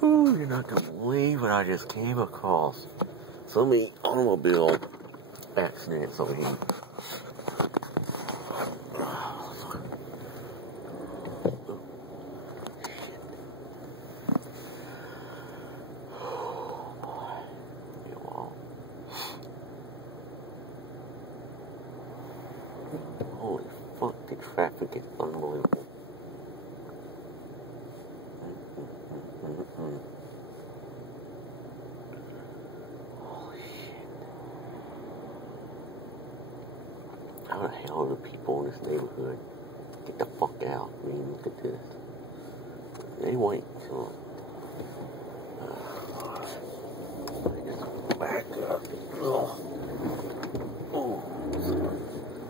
Whew, you're not gonna believe what I just came across. So many automobile accidents over here. Holy fuck, the traffic is unbelievable. Holy shit. How the hell are the people in this neighborhood? Get the fuck out. I mean, look at this. They wait till... just back up.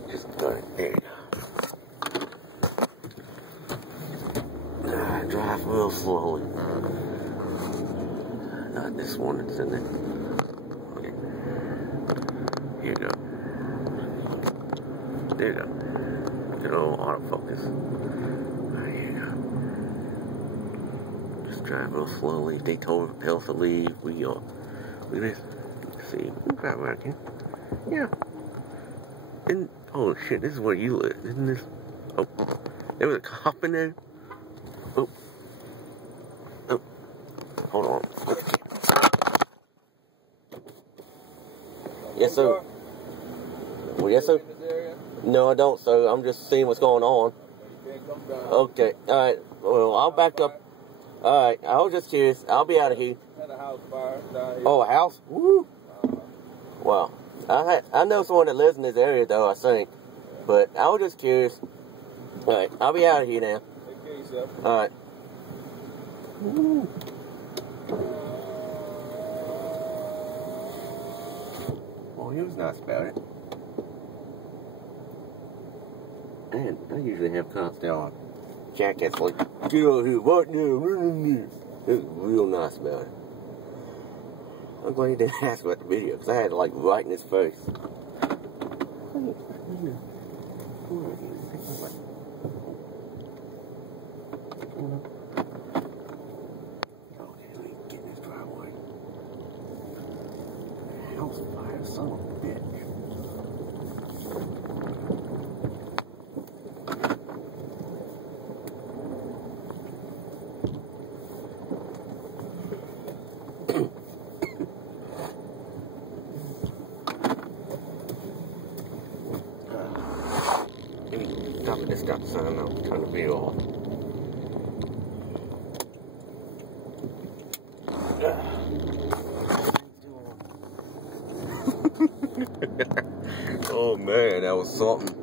Just got it there. Drive real slowly. Not this one, it's in there. Okay. Here you go. There you go. Good old autofocus. There you go. Just drive real slowly. They told us to leave. We just see. We drive around here. Yeah. And oh shit, this is where you live, isn't this? Oh, there was a cop in there. Oh, oh, hold on. Yes, sir. Well, yes, sir. No, I don't, sir. I'm just seeing what's going on. Okay, all right. Well, I'll back up. All right, I was just curious. I'll be out of here. Had a house fire down here. Oh, a house? Woo! Wow. I know someone that lives in this area, though, I think. But I was just curious. All right, I'll be out of here now. Take care of yourself. All right. Well, he was nice about it. And I usually have constant jackets like, get out here, what now? He was real nice about it. I'm glad he didn't ask about the video, because I had to, like, right in his face. Okay, let me get in this driveway. House fire, son of a bitch. Stop at this stop sign, I'll turn the video off. Oh man, that was something.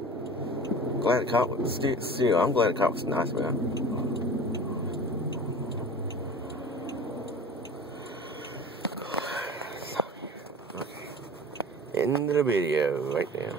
Glad the cop was still, I'm glad the cop was nice about it. Okay. End of the video right now.